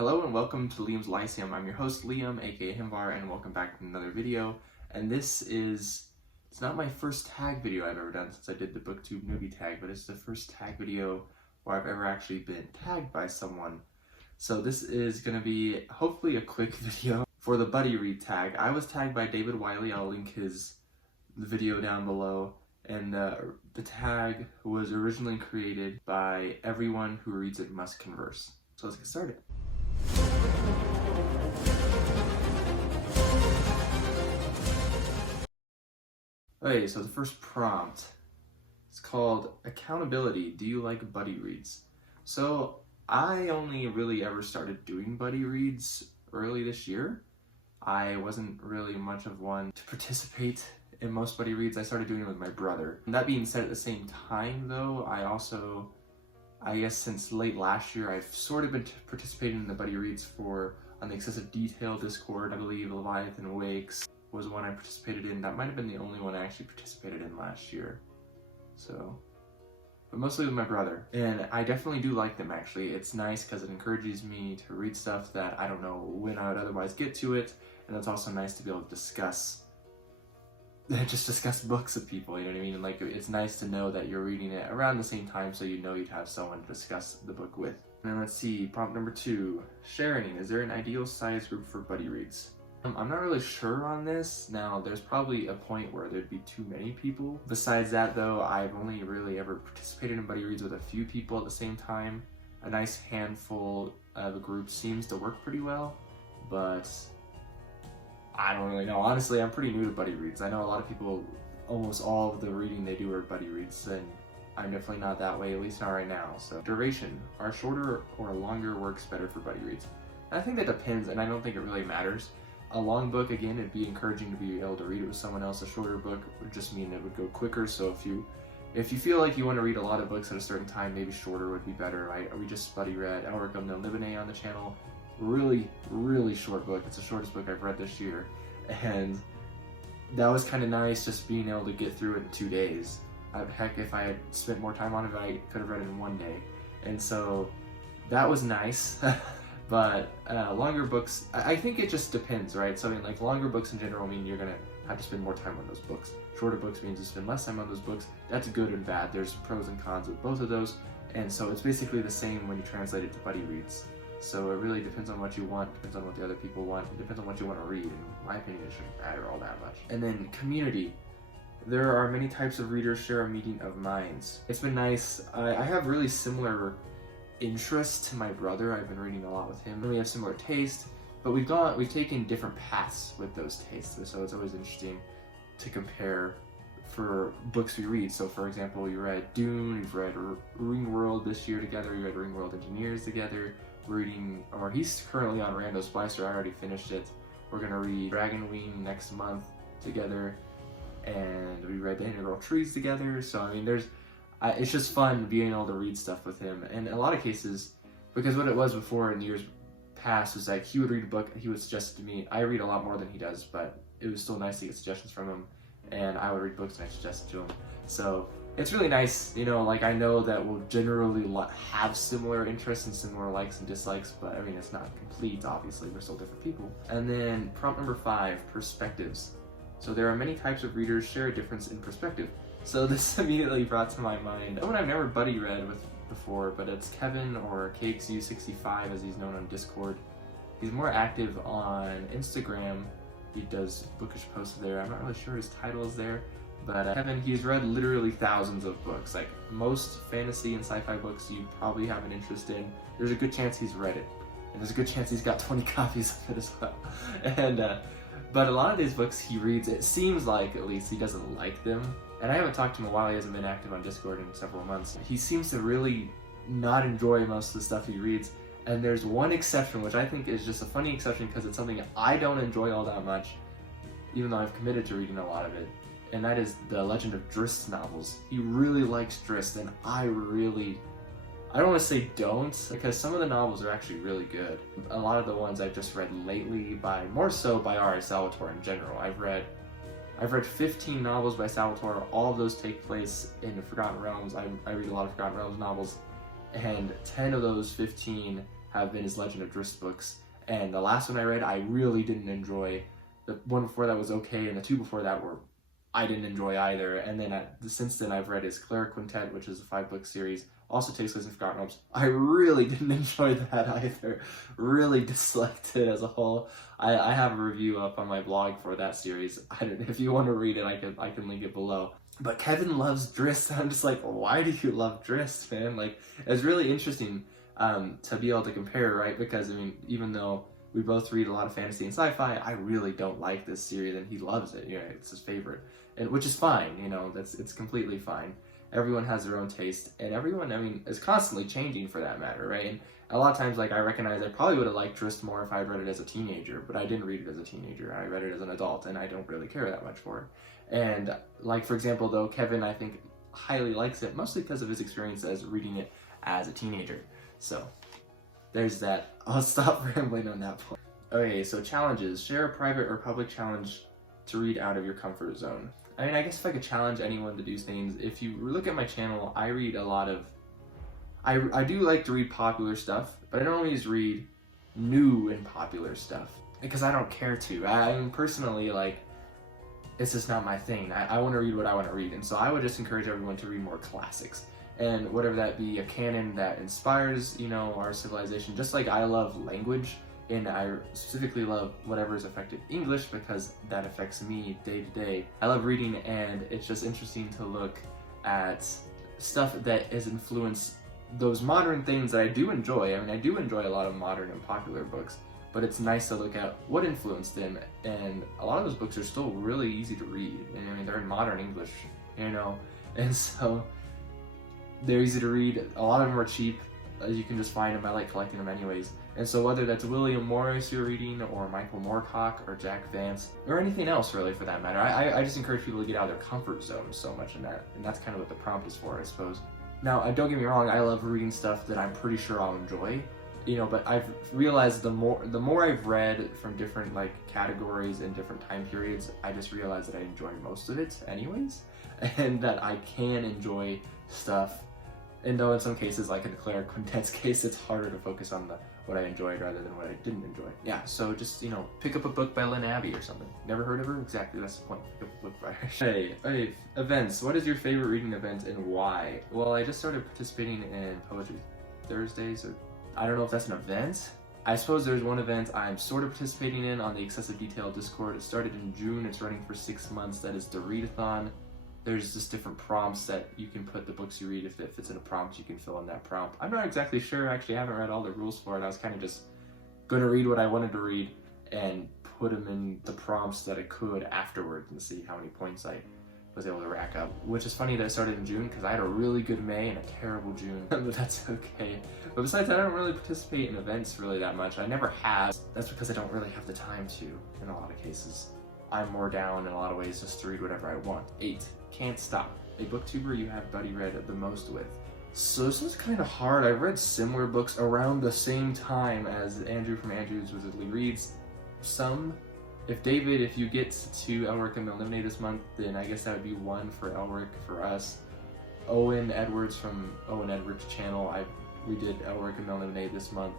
Hello and welcome to Liam's Lyceum. I'm your host Liam, aka Himvar, and welcome back to another video. And it's not my first tag video I've ever done since I did the BookTube newbie tag, but it's the first tag video where I've ever actually been tagged by someone. So this is going to be hopefully a quick video for the buddy read tag. I was tagged by David Wiley. I'll link the video down below. And the tag was originally created by everyone who reads it must converse. So let's get started. Okay, so the first prompt, it's called Accountability. Do you like buddy reads? So I only really ever started doing buddy reads early this year. I wasn't really much of one to participate in most buddy reads. I started doing it with my brother. And that being said, at the same time though, I guess since late last year, I've sort of been participating in the buddy reads on the Excessive Detail Discord. I believe Leviathan Wakes was one I participated in. That might have been the only one I actually participated in last year. But mostly with my brother. And I definitely do like them actually. It's nice because it encourages me to read stuff that I don't know when I would otherwise get to it. And it's also nice to be able to discuss books with people, you know what I mean? And like, it's nice to know that you're reading it around the same time, so you know you'd have someone to discuss the book with. And let's see, prompt number 2, sharing. Is there an ideal size group for buddy reads? I'm not really sure on this. Now, there's probably a point where there'd be too many people. Besides that though, I've only really ever participated in buddy reads with a few people at the same time. A nice handful of a group seems to work pretty well, but I don't really know. Honestly, I'm pretty new to buddy reads. I know a lot of people, almost all of the reading they do are buddy reads, and I'm definitely not that way, at least not right now. So, duration. Are shorter or longer works better for buddy reads? I think that depends, and I don't think it really matters. A long book, again, it'd be encouraging to be able to read it with someone else. A shorter book would just mean it would go quicker, so if you feel like you want to read a lot of books at a certain time, maybe shorter would be better, right? We just buddy read Elric No Libene on the channel. Really short book. It's the shortest book I've read this year, and that was kind of nice, just being able to get through it in 2 days. Heck, if I had spent more time on it, I could have read it in 1 day, and so that was nice. But longer books, I think it just depends, right? So I mean, like, longer books in general mean you're gonna have to spend more time on those books. Shorter books means you spend less time on those books. That's good and bad. There's pros and cons with both of those, and so it's basically the same when you translate it to buddy reads. So it really depends on what you want, depends on what the other people want, it depends on what you want to read. In my opinion, it shouldn't matter all that much. And then community. There are many types of readers share a meeting of minds. It's been nice. I have really similar interests to my brother. I've been reading a lot with him. We have similar tastes, but we've taken different paths with those tastes. So it's always interesting to compare for books we read. So for example, you read Dune, you've read Ringworld this year together, you read Ringworld Engineers together. He's currently on Rando Splicer. I already finished it. We're gonna read Dragonwing next month together, and we read The Integral Trees together. So I mean, it's just fun being able to read stuff with him. And in a lot of cases, because what it was before in years past was like, he would read a book, he would suggest it to me. I read a lot more than he does, but it was still nice to get suggestions from him, and I would read books and I suggest it to him. So it's really nice, you know, like, I know that we'll generally have similar interests and similar likes and dislikes, but I mean, it's not complete, obviously, we're still different people. And then prompt number 5, perspectives. So there are many types of readers share a difference in perspective. So this immediately brought to my mind someone I've never buddy read with before, but it's Kevin, or KXU65 as he's known on Discord. He's more active on Instagram. He does bookish posts there. I'm not really sure his title is there. But Kevin, he's read literally thousands of books. Like, most fantasy and sci-fi books you probably have an interest in, there's a good chance he's read it. And there's a good chance he's got 20 copies of it as well. And but a lot of these books he reads, it seems like, at least, he doesn't like them. And I haven't talked to him in a while. He hasn't been active on Discord in several months. He seems to really not enjoy most of the stuff he reads. And there's one exception, which I think is just a funny exception because it's something I don't enjoy all that much, even though I've committed to reading a lot of it. And that is the Legend of Drizzt novels. He really likes Drizzt, and I don't want to say don't, because some of the novels are actually really good. A lot of the ones I've just read lately, more so by R.A. Salvatore in general. I've read 15 novels by Salvatore. All of those take place in the Forgotten Realms. I read a lot of Forgotten Realms novels, and 10 of those 15 have been his Legend of Drizzt books. And the last one I read, I really didn't enjoy. The one before that was okay, and the two before that I didn't enjoy either. And then since then, I've read his Cleric Quintet, which is a 5-book series. Also takes place in Forgotten Realms. I really didn't enjoy that either. Really disliked it as a whole. I have a review up on my blog for that series. If you want to read it, I can link it below. But Kevin loves Drizzt. I'm just like, why do you love Drizzt, man? Like, it's really interesting to be able to compare, right? Because, I mean, even though we both read a lot of fantasy and sci-fi, I really don't like this series, and he loves it. You know, it's his favorite, and which is fine. You know, it's completely fine. Everyone has their own taste, and everyone, I mean, is constantly changing for that matter, right? And a lot of times, like, I recognize I probably would have liked Drizzt more if I read it as a teenager, but I didn't read it as a teenager. I read it as an adult, and I don't really care that much for it. And, like, for example, though, Kevin, I think, highly likes it, mostly because of his experience as reading it as a teenager. So, there's that. I'll stop rambling on that point. Okay, so challenges. Share a private or public challenge to read out of your comfort zone. I mean, I guess if I could challenge anyone to do things, if you look at my channel, I read a lot of... I do like to read popular stuff, but I don't always read new and popular stuff, because I don't care to. I mean, personally, like, it's just not my thing. I want to read what I want to read, and so I would just encourage everyone to read more classics. And whatever that be, a canon that inspires, you know, our civilization. Just like I love language, and I specifically love whatever is affected English because that affects me day to day. I love reading, and it's just interesting to look at stuff that has influenced those modern things that I do enjoy. I mean, I do enjoy a lot of modern and popular books, but it's nice to look at what influenced them, and a lot of those books are still really easy to read. And I mean, they're in modern English, you know, and so they're easy to read. A lot of them are cheap. You can just find them. I like collecting them anyways. And so whether that's William Morris you're reading, or Michael Moorcock, or Jack Vance, or anything else really for that matter, I just encourage people to get out of their comfort zone so much in that. And that's kind of what the prompt is for, I suppose. Now, don't get me wrong, I love reading stuff that I'm pretty sure I'll enjoy. You know, but I've realized the more I've read from different like categories and different time periods, I just realized that I enjoy most of it anyways. And that I can enjoy stuff. And though in some cases, like in the Cleric Quintet's case, it's harder to focus on what I enjoyed rather than what I didn't enjoy. Yeah, so just, you know, pick up a book by Lynn Abbey or something. Never heard of her? Exactly, that's the point. Pick up a book by her. Hey, events. What is your favorite reading event and why? Well, I just started participating in Poetry Thursdays, or I don't know if that's an event. I suppose there's one event I'm sort of participating in on the Excessive Detail Discord. It started in June, it's running for 6 months. That is the Readathon. There's just different prompts that you can put the books you read. If it fits in a prompt, you can fill in that prompt. I'm not exactly sure, actually, I haven't read all the rules for it. I was kind of just going to read what I wanted to read and put them in the prompts that I could afterwards and see how many points I was able to rack up. Which is funny that it started in June, because I had a really good May and a terrible June, but that's okay. But besides that, I don't really participate in events really that much. I never have. That's because I don't really have the time to, in a lot of cases. I'm more down in a lot of ways just to read whatever I want. 8. Can't stop. A booktuber you have buddy read the most with. So this is kind of hard. I've read similar books around the same time as Andrew from Andrew's Wizardly Reads. Some. If you get to Elric and Eliminate this month, then I guess that would be 1 for Elric for us. Owen Edwards from Owen Edwards' channel, we did Elric and Eliminate this month.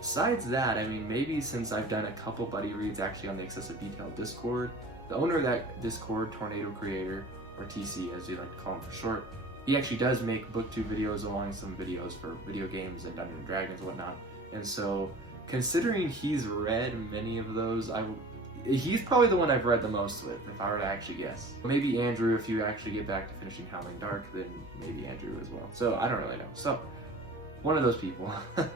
Besides that, I mean, maybe since I've done a couple buddy reads actually on the Excessive Detail Discord, the owner of that Discord, Tornado Creator, or TC as you like to call him for short, he actually does make booktube videos along some videos for video games and Dungeons & Dragons and whatnot. And so, considering he's read many of those, he's probably the one I've read the most with, if I were to actually guess. Maybe Andrew, if you actually get back to finishing Howling Dark, then maybe Andrew as well. So, I don't really know. So, one of those people.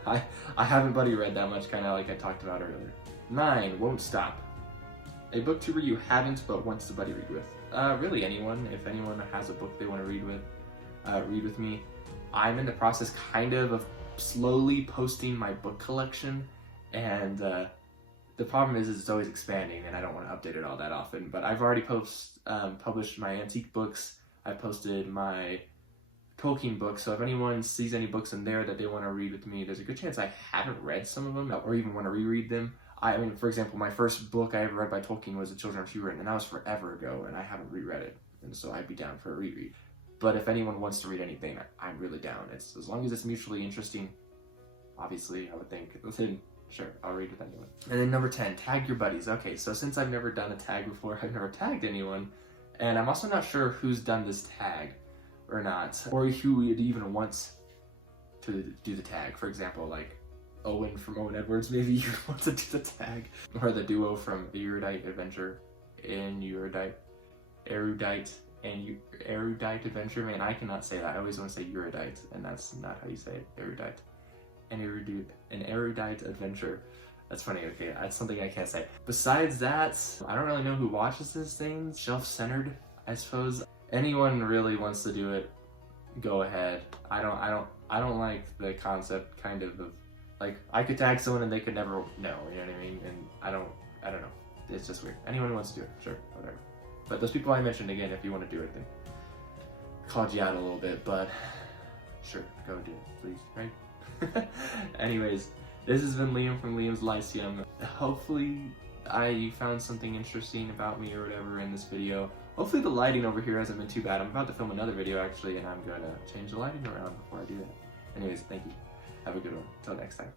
I haven't buddy read that much, kind of like I talked about earlier. 9, Won't Stop. A booktuber you haven't but wants to buddy read with. Really anyone. If anyone has a book they want to read with me. I'm in the process kind of slowly posting my book collection, and the problem is it's always expanding and I don't want to update it all that often, but I've already published my antique books. I posted my Tolkien books, so if anyone sees any books in there that they want to read with me, there's a good chance I haven't read some of them or even want to reread them. I mean, for example, my first book I ever read by Tolkien was The Children of Hurin, and that was forever ago, and I haven't reread it, and so I'd be down for a reread. But if anyone wants to read anything, I'm really down. It's as long as it's mutually interesting, obviously, I would think. Then, sure, I'll read with anyone. And then number 10, tag your buddies. Okay, so since I've never done a tag before, I've never tagged anyone, and I'm also not sure who's done this tag or not, or who it even wants to do the tag. For example, like Owen from Owen Edwards, maybe you want to do the tag, or the duo from Erudite Adventure and Erudite Adventure. Man, I cannot say that. I always want to say erudite, and that's not how you say it. Erudite. An erudite adventure. That's funny. Okay, that's something I can't say. Besides that, I don't really know who watches this thing. Self-centered, I suppose. Anyone really wants to do it, go ahead. I don't like the concept kind of like I could tag someone and they could never know. You know what I mean? And I don't know. It's just weird. Anyone who wants to do it, sure, whatever. But those people I mentioned, again, if you want to do it, then called you out a little bit, but sure, go do it, please, right? Anyways, this has been Liam from Liam's Lyceum. Hopefully you found something interesting about me or whatever in this video. Hopefully the lighting over here hasn't been too bad. I'm about to film another video actually, and I'm gonna change the lighting around before I do that. Anyways, thank you. Have a good one. Till next time.